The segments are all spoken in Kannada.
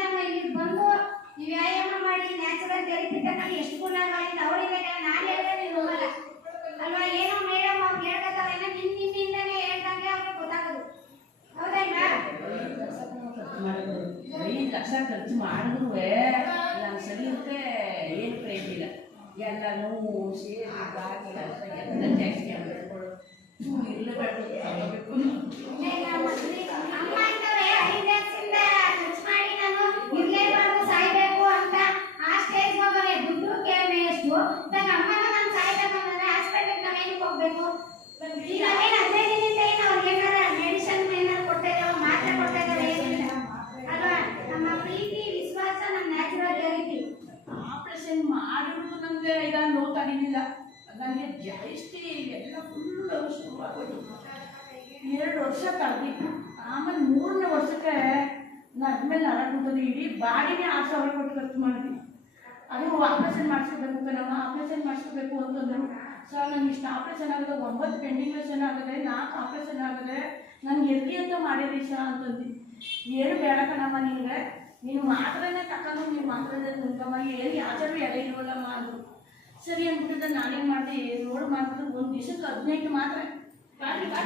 ನಾನು ಇಲ್ಲಿ ಬಂದು ಈ ವ್ಯಾಯಾಮ ಮಾಡಿ ನ್ಯಾಚುರಲ್ ಥೆರಪಿ ತಗೊಂಡು ಎಷ್ಟು ಗುಣಗಳಿಂದ ಅವರಿಗೆ ನಾನು ಹೇಳಿದ್ರೆ ನೀವು ಹೋಗಲ್ಲ ಅಲ್ವಾ? ಏನೋ ಮೇಡಮ್ ಅವ್ರು ಹೇಳ್ಕೊತಾರ ನಿಮ್ಮಿಂದನೇ ಹೇಳ್ದಂಗೆ ಅವ್ರಿಗೆ ಗೊತ್ತಾಗೋದು. ಹೌದಾ? 5 ಲಕ್ಷ ಖರ್ಚು ಮಾಡಿದ್ರು ನನ್ನ ಶರೀರಕ್ಕೆ ಏನು ಪ್ರಯೋಜನ ಇಲ್ಲ. ಎಲ್ಲ ನೋವು ಸೇರಿ ಬಾಗಿಲ ಎಲ್ಲ ಜಾಸ್ತಿ ಆಗಬೇಕು. ಇರಲೇಬೇಕು. ಸಾಯ್ಬೇಕು ಅಂತ ಆ ಸ್ಟೇಜ್ ಹೋಗವೆ ದುಡ್ಡು ಕೇಳಿ ಎಷ್ಟು ಅಮ್ಮನ ನಾನು ಸಾಯ್ಬೇಕು ಅಂದ್ರೆ ಹಾಸ್ಪಿಟಲ್ ನಾವೇನಕ್ಕೆ ಹೋಗ್ಬೇಕು? ಈಗ ಏನು 15 ದಿನದಿಂದ ಏನು ಅವ್ರಿಗೆ ಏನಾರ ಮೆಡಿಸಿನ್ ಏನಾರು ಕೊಡ್ತಾ ಇದ್ದಾವೆ, ಮಾತ್ರೆ ಕೊಡ್ತಾ ಇದ್ದಾವೆ, ಏನಿಲ್ಲ ಅಲ್ವಾ? ನಮ್ಮ ಪ್ರೀತಿ ವಿಶ್ವಾಸ ನಮ್ಮ ನ್ಯಾಚುರಲ್ ಥೆರಪಿ. ಆಪರೇಷನ್ ಮಾಡಿರೋದು ನನಗೆ ಇದನ್ನು ನೋಡ್ತಾಗಿರಲಿಲ್ಲ. ನನಗೆ ಜಾಸ್ತಿ ಎಲ್ಲ ಫುಲ್ ಶುರುವಾಗೋದು. 2 ವರ್ಷ ತಡೆದಿತ್ತು. ಆಮೇಲೆ 3ನೇ ವರ್ಷಕ್ಕೆ ಅದ್ಮೇಲೆ ನರಕುಂತದ್ದು ಇಡೀ ಬಾಡಿನೇ 6,000 ಕೊಟ್ಟು ಖರ್ಚು ಮಾಡಿದ್ವಿ. ಅದು ಆಪ್ರೇಷನ್ ಮಾಡಿಸ್ಕೋಬೇಕು ಕಣಮ್ಮ, ಆಪ್ರೇಷನ್ ಮಾಡಿಸ್ಕೋಬೇಕು ಅಂತಂದರು. ಸರ್ ನನಗೆ ಇಷ್ಟು ಆಪ್ರೇಷನ್ ಆಗಿದೆ, 9 ಪೆಂಡಿಂಗ್ಲೇಷನ್ ಆಗಿದೆ, 4 ಆಪ್ರೇಷನ್ ಆಗಿದೆ, ನನಗೆ ಎಲ್ಲಿ ಅಂತ ಮಾಡಿರಿ ಸರ್ ಅಂತಂದು. ಏನು ಬೇಡ ಕಣಮ್ಮ, ನಿನಗೆ ನೀನು ಮಾತ್ರನೇ ತಗೊಂಡು ನೀವು ಮಾತ್ರನೇ ನಿಂತಮ್ಮ, ಏನು ಯಾವ್ದಾದ್ರು ಎಲೆ ಇರುವಲ್ಲಮ್ಮ ಅಂದರು. ಸರಿ ಅಂದ್ಬಿಟ್ಟಿದ್ದೆ. ನಾನೇನು ಮಾಡಿದೆ, ರೋಡ್ ಮಾಡಿದ್ರು 1 ದಿವಸಕ್ಕೆ 15 ಮಾತ್ರ,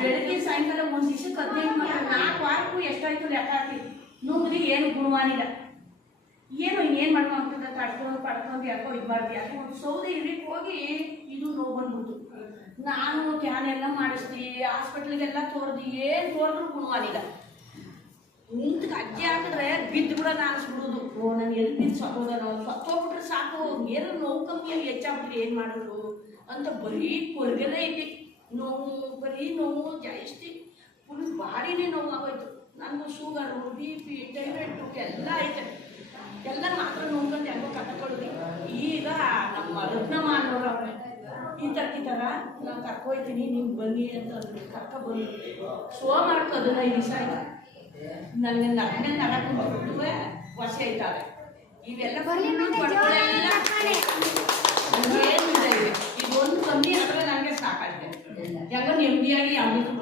ಬೆಳಗ್ಗೆ ಸಾಯಂಕಾಲ 1 ದಿವಸಕ್ಕೆ 15 ಮಾತ್ರ. 4 ವಾರಕ್ಕೂ ಎಷ್ಟಾಯ್ತು ಲೆಕ್ಕ ಹಾಕಿ. ನೋವು ಏನು ಗುಣವಾನಿಲ್ಲ. ಏನು ಇನ್ನೇನು ಮಾಡ್ಕೊಂತಿದ್ದ, ಪಡ್ಕೊಂಡು ಯಾಕೋ ಇದು ಮಾಡಿದೆ. ಯಾಕೋ ಒಂದು ಸೌದೆ ಇರಕ್ಕೆ ಹೋಗಿ ಇದು ನೋವು ಬಂದ್ಬಿಡ್ತು. ನಾನು ಕ್ಯಾನ್ ಎಲ್ಲ ಮಾಡಿಸ್ತಿ, ಹಾಸ್ಪಿಟ್ಲಿಗೆಲ್ಲ ತೋರ್ದು, ಏನು ತೋರಿದ್ರು ಗುಣವಾನಿಲ್ಲ. ನಿಂತು ಅಜ್ಜಿ ಹಾಕಿದ್ರೆ ಬಿದ್ದು ಕೂಡ ಅನಿಸ್ಬಿಡೋದು. ನಾನು ಎಲ್ಲಿ ಬಿದ್ದು ಸತ್ತೋದ, ನಾವು ಸತ್ತೋಗ್ಬಿಟ್ರೆ ಸಾಕು, ಏನು ನೋವು ಕಮ್ಮಿಯಾಗಿ ಹೆಚ್ಚಾಗ್ಬಿಟ್ರೆ ಏನು ಮಾಡೋದು ಅಂತ ಬರೀ ಕೊರಗೆಲ್ಲ ಐತಿ. ನೋವು ಬರೀ ನೋವು ಜಾಸ್ತಿ, ಫುಲ್ ಬಾಡಿನೇ ನೋವು ಆಗೋಯ್ತು. ನನಗೂ ಶುಗರು, BP, ಥೈರಾಯ್ಡು ಎಲ್ಲ ಐತೆ. ಎಲ್ಲ ಮಾತ್ರ ನೋಡ್ಕೊಂಡು ಹೆಂಗೋ ಕಟ್ಕೊಳ್ಳೋದು. ಈಗ ನಮ್ಮ ರತ್ನಮ್ಮ ಅನ್ನೋರು ಅವ್ರೆ, ಈ ಥರ ನಾನು ಕರ್ಕೊಯ್ತೀನಿ, ನಿಮ್ಗೆ ಬನ್ನಿ ಅಂತ ಅಂದ್ಬಿಟ್ಟು ಕರ್ಕೊಬಂದು ಸೋಮವಾರಕ್ಕೆ 15 ದಿವಸ ಆಯ್ತು. ನನಗೆ ನರಕುಂಬಿಟ್ಟು ವರ್ಷ ಆಯ್ತಾವೆ. ಇವೆಲ್ಲ ಪಡ್ಕೊಳ್ಳೆಲ್ಲ ಏನಿಲ್ಲ ಇದೆ. ಇದೊಂದು ಕಮ್ಮಿ ಆದರೆ ನನಗೆ ಸಾಕಾಗಿದೆ. ಹೆಂಗೋ ನೆಮ್ಮದಿಯಾಗಿ ಯಾವುದು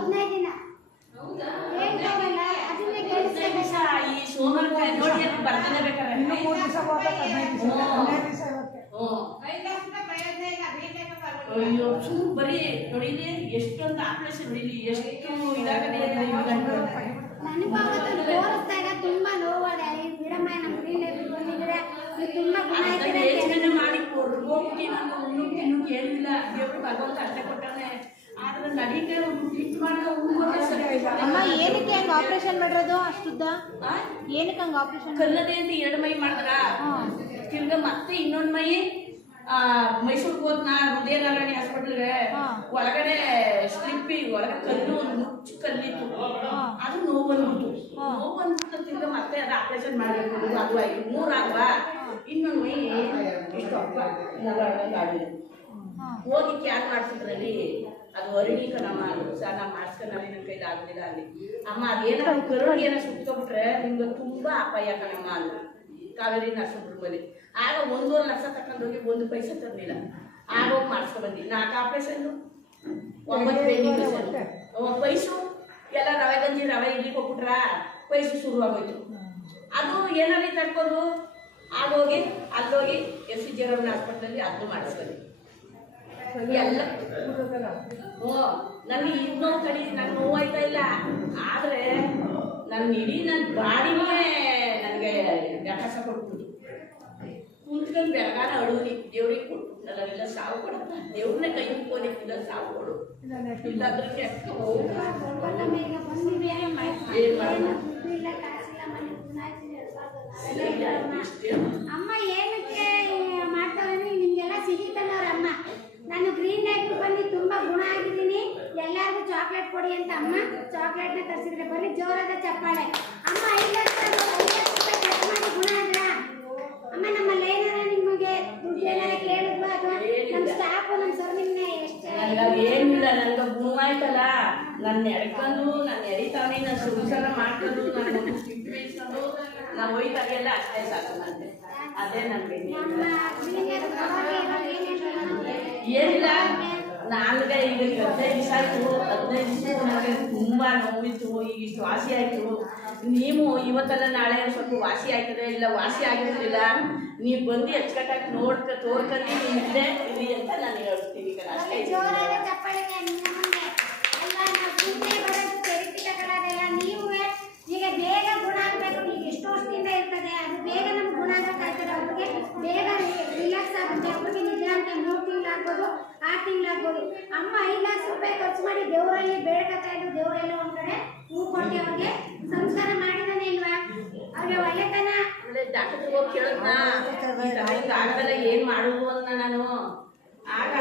ಮನೇಲಿ ಈ ಸೋಮವಾರ ನೋಡಿ ಅದು ಬರ್ತಾನೆ ಬೇಕಾದ್ರೆ ಅಯ್ಯೋ ಸುಮ್ ಬರೀ ನೋಡಿಲಿ ಎಷ್ಟೊಂದು ಆಪರೇಷನ್ ನೋಡಿಲಿ, ಎಷ್ಟು ಇದಾಗದೆ. ತುಂಬಾ ನೋವಾದೆ ಬಿಡಮ್ಮ, ಯೋಚನೆ ಮಾಡಿ ಹೋಗ್ತಿ. ನಾನು ಉಣ್ಣು ಕೇಳಿಲ್ಲ, ದೇವ್ರು ಭಗವಂತ ಅಷ್ಟೇ ಕೊಟ್ಟಾನೆ. ಆದ್ರೆ ನಡಿಗೆ ಟ್ರೀಟ್ ಮಾಡೋ ಅಮ್ಮ ಏನಕ್ಕೆ ಹಂಗೆ ಆಪರೇಷನ್ ಮಾಡಿರೋದು ಅಷ್ಟುದ್ದ? ಏನಕ್ಕೆ ಹಂಗೆ ಆಪರೇಷನ್? ಕಲ್ಲದೆ ಅಂತ 2 ಮೈ ಮಾಡಿದ್ರ, ತಿರ್ಗ ಮತ್ತೆ ಇನ್ನೊಂದು ಮೈ ಮೈಸೂರಿಗೆ ಹೋದ್ನಾ ಹೃದಯ ನಾರಾಯಣಿ ಹಾಸ್ಪಿಟಲ್ಗೆ. ಒಳಗಡೆ ಸ್ಲಿಪ್ಪಿ ಒಳಗಡೆ ಕಲ್ಲು ಮುಚ್ಚು ಕಲ್ಲಿತ್ತು. ಅದು ನೋವು ಬಂದ್ಬಿಟ್ಟು ತಿರ್ಗ ಮತ್ತೆ ಅದು ಆಪರೇಷನ್ ಮಾಡಬೇಕು. ಅದು ಆಯ್ತು 3 ಆಗವಾ. ಇನ್ನೊಂದು ಮೈ ಇಷ್ಟು ಅಪ್ಪ ಆಡಿದೆ. ಹೋಗಿ ಕ್ಯಾನ್ ಮಾಡಿಸಿದ್ರಲ್ಲಿ ಅದು ಅರುಣೀಕರಣ ಸರ್, ನಾವು ಮಾಡಿಸ್ಕೊಂಡು ನನ್ನ ಕೈಲಿ ಆಗಲಿಲ್ಲ. ಅಲ್ಲಿ ಅಮ್ಮ ಅದೇನಾದ್ರು ಕರುಳಿಗೆ ಏನೋ ಸುಟ್ಕೊಬಿಟ್ರೆ ನಿಮ್ಗೆ ತುಂಬಾ ಅಪಾಯ ಕಣಮ್ಮ ಅಂದ್ರು ಕಾವೇರಿ ನರ್ಸಂಬರ್ಮಲ್ಲಿ. ಆಗ 1.5 ಲಕ್ಷ ತಗೊಂಡೋಗಿ 1 ಪೈಸೆ ತರಲಿಲ್ಲ. ಆಗೋಗಿ ಮಾಡಿಸ್ಕೊಂಡ್ಬಂದು 4 ಆಪ್ರೇಷನ್ನು, 9 ಪೆಂಡಿಂಗ್ ಪೈಸು ಎಲ್ಲ ರವೆ ಗಂಜಿ ರವೆ ಇಡ್ಲಿಕ್ಕೆ ಹೋಗ್ಬಿಟ್ರ ಪೈಸು ಶುರುವಾಗೋಯ್ತು. ಅದು ಏನಾದ್ರು ತಡ್ಕೊಂಡು ಆಗೋಗಿ ಅಲ್ಲೋಗಿ SCG ರಮಣ ಹಾಸ್ಪಿಟಲಲ್ಲಿ ಅದನ್ನು ಮಾಡಿಸ್ಕೊಂಡು ಎಲ್ಲ ನನಗೆ ಇನ್ನೂ ಕಡಿ ನಂಗೆ ನೋವಾಯ್ತಾ ಇಲ್ಲ. ಆದರೆ ನನ್ನ ಇಡೀ ನನ್ನ ಬಾಡಿನೇ ನನಗೆ ವ್ಯಾಪಾಸ ಕೊಟ್ಬಿಟ್ಟು ಕುಂತ್ಕೊಂಡು ಬೆಳಗಾನ ಅಳುವಿ ದೇವ್ರಿಗೆ ಕೊಟ್ಟು ನನಗೆಲ್ಲ ಸಾವು ಕೊಡಪ್ಪ, ದೇವ್ರನ್ನೇ ಕೈ ಮುಕ್ಕೋದಿಕ್ಕಿಲ್ಲ ಸಾವು ಕೊಡು, ಇಲ್ಲಾಂದ್ರೆ ಏನು ಮಾಡೋಣ. ಅಮ್ಮ ಏನಕ್ಕೆ ಮಾಡ್ತಾರೆ ನಿಮ್ಗೆಲ್ಲ ಸಿಹಿತನ್ನೋರಮ್ಮ. ನಾನು ಗ್ರೀನ್ ಲ್ಯಾಕ್ ಬಂದು ತುಂಬಾ ಗುಣ ಆಗಿದ್ದೀನಿ, ಎಲ್ಲರಿಗೂ ಚಾಕ್ಲೇಟ್ ಕೊಡಿ ಅಂತ ಅಮ್ಮ ಚಾಕ್ಲೇಟ್ನ ತರಿಸಿದ್ರೆ. ಬರೀ ಜೋರಾದ ಚಪ್ಪಾಳೆ ಅಮ್ಮ. 5 ಲಕ್ಷ ಮಾಡಿ ಗುಣ ಆದ್ರ ಅಮ್ಮ. ನಮ್ಮಲ್ಲಿ ಏನಾರ ನಿಮಗೆ ದುಡ್ಡು ಏನಾರ ಕೇಳಿದ್ವಾ? ಅಥವಾ ನಮ್ಮ ಸ್ಟಾಫ್ ನಮ್ಮ ಸರ್ ನಿಮ್ಮನ್ನ ಎಷ್ಟು ಏನಿಲ್ಲ, ನನಗೆ ಗುಣ ಆಯ್ತಲ್ಲ, ನನ್ನ ಎಡ್ಕೊಂಡು ನನ್ನ ಎರಿತಾನೆ, ನಾನು ಸಂಸಾರ ಮಾಡ್ಕೊಂಡು ನನ್ನ ಸಿಟ್ಟು ಬೇಯಿಸ್ಕೊಂಡು ನಾವು ಹೋಯ್ತಾಗೆಲ್ಲ ಅಷ್ಟೇ ಸಾಕು ನನಗೆ. ಅದೇ ನನಗೆ ಏನಿಲ್ಲ. ನಾಲ್ಗೆ ಈಗ 15 ದಿವಸ ಆಯ್ತು, 15 ದಿವಸ ನನಗೆ ತುಂಬ ನೋವಿತ್ತು. ಈಗ ಇಷ್ಟು ವಾಸಿ ಆಯಿತು. ನೀವು ಇವತ್ತಲ್ಲ ನಾಳೆ ಸ್ವಲ್ಪ ವಾಸಿ ಆಯ್ತದೆ, ಇಲ್ಲ ವಾಸಿ ಆಗಿರೋದಿಲ್ಲ. ನೀವು ಬಂದು ಅಚ್ಚುಕಟ್ಟಾಗಿ ತೋರ್ಕೊಂಡು ನಿಂತೆ ಇರಿ ಅಂತ ನಾನು ಹೇಳ್ತೀನಿ ಕಣ. ಅಷ್ಟೇ. ಜೋರಾದ ಚಪ್ಪಾಳೆಗೆ ನಿಮ್ಮ ಮುಂದೆ ಅಲ್ಲ, ನಾವು ಸುಮ್ಮನೆ ಬರೋದು ಚರಿತ್ರೆ ತಗೊಳ್ಳೋದಲ್ಲ. ನೀವು ಈಗ ಬೇಗ ಗುಣ ಆಗಬೇಕು. ಈಗ ಎಷ್ಟು ವರ್ಷದಿಂದ ಇರ್ತದೆ, ಅದು ಬೇಗ ನಮ್ಗೆ ಗುಣ ಆಗಬೇಕಾಗ್ತದೆ. ಅವ್ರಿಗೆ ಬೇಗ ರಿಲ್ಯಾಕ್ಸ್ ಆಗುತ್ತೆ. ಅವ್ರಿಗೆ ನಿಜ ಅಂತ 3 ತಿಂಗಳಾಗ್ಬೋದು, 6 ತಿಂಗಳಾಗ್ಬೋದು. ಅಮ್ಮ 5 ಲಕ್ಷ ರೂಪಾಯಿ ಖರ್ಚು ಮಾಡಿ ದೇವರಲ್ಲಿ ಬೇಡ್ಕೊತಾ ಇದ್ದು, ದೇವರೆಲ್ಲ ಒಂದ್ ಕಡೆ ಹೂ ಕೊಟ್ಟು ಅವ್ರಿಗೆ ಸಂಸ್ಕಾರ ಮಾಡಿದಾನೆ ಇಲ್ವಾ? ಅವ್ರಿಗೆ ಒಳ್ಳೆತನ ಡಾಕ್ಟರ್ ಹೋಗಿ ಕೇಳಿದ್ನ, ಆಗಲ್ಲ ಏನ್ ಮಾಡುದು ಅಂತ ನಾನು. ಆಗ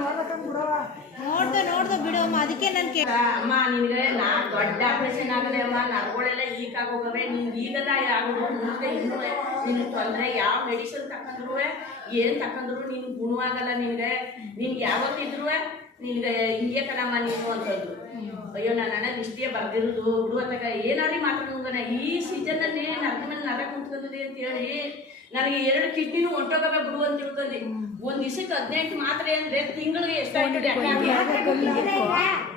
ನೋಡ್ದ ಬಿಡು ಅಮ್ಮ, ಅದಕ್ಕೆ ನಾನು ಅಮ್ಮ ನಿನ್ಗೆ ದೊಡ್ಡ ಆಪರೇಷನ್ ಆಗದೆ ಅಮ್ಮ, ನರ್ಗಳೆಲ್ಲ ಈಕ್ ಆಗೋಗವೆ. ನಿನ್ಗೆ ಈಗದ ಆಗೋದು, ಮುಂದೆ ಇನ್ನೂ ನಿನ್ಗೆ ತೊಂದರೆ. ಯಾವ ಮೆಡಿಸಿನ್ ತಕೊಂಡ್ರು ಏನ್ ತಕೊಂಡ್ರು ನಿನ್ಗೆ ಗುಣವಾಗಲ್ಲ. ನಿನ್ಗೆ ಯಾವತ್ತಿದ್ರು ನಿನ್ಗೆ ಹಿಂಗೆ ಕಣಮ್ಮ ನೀನು ಅಂತಂದ್ರು. ಅಯ್ಯೋ ನನ್ನ ಅಣ್ಣ ಇಷ್ಟೇ ಬರ್ದಿರೋದು ಬಿಡು ಅತ್ತಾಗ ಏನಾದ್ರೂ ಮಾತಾಡೋಣ. ಈ ಸೀಸನ್ನಲ್ಲಿ ನರ್ಕ ಮೇಲೆ ನರ ಕುಂತ್ಕೊಂಡ್ರಿ ಅಂತ ಹೇಳಿ ನನಗೆ 2 ಕಿಡ್ನಿನೂ ಹೊಂಟೋಗವೆ ಬಿಡು ಅಂತ ತಿಳ್ಕೊಂಡಿ. ಒಂದ್ ದಿವಸಕ್ಕೆ 18 ಮಾತ್ರೆ ಅಂದ್ರೆ ತಿಂಗಳಿಗೆ ಎಷ್ಟಾಯ್ತು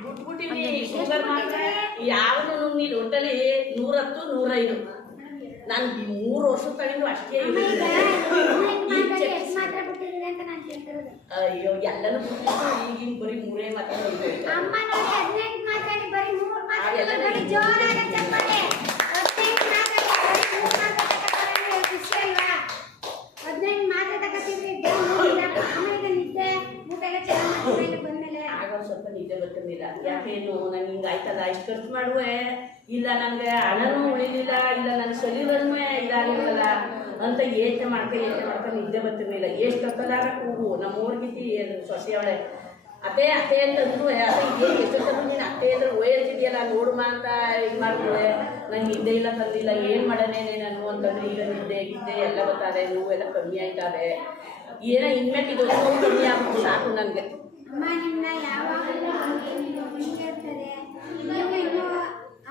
ಬಿಟ್ಬಿಟ್ಟಿನಿ. ಶುಗರ್ ಮಾತ್ರೆ ಯಾವುದು ನೀನು ಒಟ್ಟಲ್ಲಿ 110, 105. ನಾನು 3 ವರ್ಷ ತಗೊಂಡು ಅಷ್ಟೇ. ಮಾತ್ರ ಬಿಟ್ಟಿದ್ದೀರಿ ಅಂತ ನಾನು ಕೇಳ್ತಿರೋದು. ಅಯ್ಯೋ ಎಲ್ಲನೂ ಬಿಟ್ಟಿದ್ದು ಈಗಿನ ಬರೀ 3 ಮಾತ್ರ ಅಮ್ಮ ನೋಡಿ 18 ಮಾತಾಡಿ ಬರೀ 3 ಮಾತಾಡಿ ಬರೀ ಜೋರಾದ ಚಪ್ಪಾಳೆ. 18 ಮಾತಾಡಿ ಬರೀ 3 ಮಾತಾಡಿ ಖುಷಿ ಅಲ್ವಾ? 18 ಮಾತ್ರ ತಗೋತಿದ್ರಿ. ಆಮೇಲೆ ನಿದ್ದೆ ಊಟ ಎಲ್ಲ ಚೆನ್ನಾಗಿ ಮಾಡ್ತಿಲ್ಲ ಬಂದ್ಮೇಲೆ. ಆಗ ಸ್ವಲ್ಪ ನಿದ್ದೆ ಬರ್ತಿರ್ಲಿಲ್ಲ. ಯಾಕೇನು ನಂಗೆ ಹಿಂಗಾಯ್ತಲ್ಲ, ಇಷ್ಟು ಖರ್ಚು ಮಾಡುವೆ, ಇಲ್ಲ ನನಗೆ ಹಣನೂ ಉಳಿಲಿಲ್ಲ, ಇಲ್ಲ ನನ್ನ ಶರೀರನೂ ಇದಾಗಿರಲ್ಲ ಅಂತ ಯೋಚನೆ ಮಾಡ್ತಾ ನಿದ್ದೆ ಬರ್ತಿರ್ಲಿಲ್ಲ. ಎಷ್ಟು ಹೊತ್ತದಾಗ ಕೂಗು ನಮ್ಮ ಊರ್ಗಿತಿ ಸೊಸೆಯವಳೆ ಅತ್ತೆ ಅತ್ತೆ ಅಂತಂದ್ರು. ಅತ್ತೆ ಏನು ಎಷ್ಟೊತ್ತಂದ್ರು ನೀನು ಅತ್ತೆ ಅಂದ್ರೆ ಓಯ್ತಿದ್ಯಲ್ಲ ನೋಡುಮ ಅಂತ ಇದು ಮಾಡ್ಕೊಳೆ. ನಂಗೆ ನಿದ್ದೆ ಇಲ್ಲ ತಂದಿಲ್ಲ, ಏನು ಮಾಡೋಣೇನೆ ನಾನು ಅಂತಂದ್ರೆ ಈಗ ನಿದ್ದೆ ಎಲ್ಲ ಗೊತ್ತಾದೆ, ನೋವೆಲ್ಲ ಕಮ್ಮಿ ಆಯ್ತದೆ. ಏನೋ ಇನ್ಮೇಲೆ ಇದು ಕಮ್ಮಿ ಆಗ್ಬಿಟ್ಟು ಸಾಕು ನನಗೆ. ಅಮ್ಮ ನಿನ್ನ ಯಾವಾಗಲೂ ಹಿಂಗೆ ಇರ್ತದೆ. ನೀವು ಇನ್ನೂ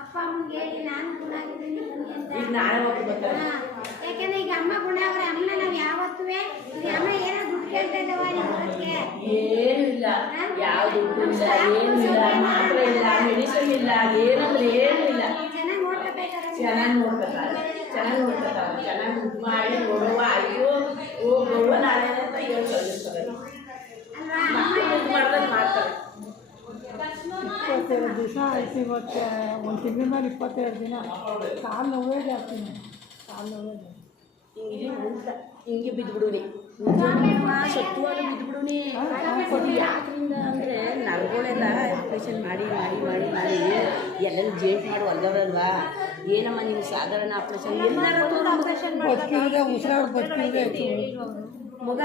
ಅಪ್ಪ ಅಮ್ಮಂಗೆ ಹೇಳಿ ನಾನು ಗುಣ ಆಗಿದ್ದೀನಿ ಅಂತ. ಈಗ ನಾಳೆ ಹೋಗಿ ಬರ್ತಾರೆ. ಯಾಕಂದ್ರೆ ಈಗ ಅಮ್ಮ ಗುಣ ಅವ್ರೆ. ಅಮ್ಮನ ನಾವು ಯಾವತ್ತೂ ಅಮ್ಮ ಏನೋ ದುಡ್ಡು ಕೇಳ್ತಾ ಇದ್ದಾವ ನಿಮಗೆ? ಏನು ಇಲ್ಲ, ಯಾವ ದುಡ್ಡು ಇಲ್ಲ, ಏನು ಇಲ್ಲ, ಮಾತ್ರೆ ಇಲ್ಲ, ಮೆಡಿಸಿನ್ ಇಲ್ಲ, ಏನಂದ್ರೆ ಏನು ಇಲ್ಲ. ಚೆನ್ನಾಗಿ ನೋಡ್ಕೋಬೇಕಾದ್ರೆ ಚೆನ್ನಾಗಿ ನೋಡ್ಕೊತಾರೆ, ಚೆನ್ನಾಗಿ ದುಡ್ಡು ಮಾಡಿ ನೋಡುವ. ಅಯ್ಯೋ ಓ ಗೌವ ನಾಳೆ ಅಂತ ಹೇಳಿ ಕಳಿಸ್ತಾರೆ. ಅಲ್ವಾ? ದುಡ್ಡು ಮಾಡ್ದಂಗೆ ಮಾಡ್ತಾರೆ. 22 ದಿವಸ ಆಯ್ತು ಇವತ್ತು. 1 ತಿಂಗಳ ಮೇಲೆ 22 ದಿನ. ಕಾಲು ನೋವೇ ಜಾಸ್ತಿ, ಕಾಲು ನೋವೇ ಜಾಸ್ತಿ. ಹಿಂಗೆ ಉಂಟ ಹಿಂಗೆ ಬಿದ್ದುಬಿಡುನಿ, ಸತ್ವಾಗಿ ಬಿದ್ದುಬಿಡುನಿ. ಯಾದ್ರಿಂದ ಅಂದರೆ ನರ್ಗಳೆಲ್ಲ ಆಪ್ರೇಷನ್ ಮಾಡಿ ಎಲ್ಲರೂ ಜೇಂಟ್ ಮಾಡಿ ಹೊಲ್ದವ್ರಲ್ವಾ. ಏನಮ್ಮ ನೀವು ಸಾಧಾರಣ ಆಪ್ರೇಷನ್ ಎಲ್ಲರೂ ಬದುಕಿದ್ರೆ ಉಸಿರಾಡ್ ಬದುಕಿದ್ರೆ ಮಗ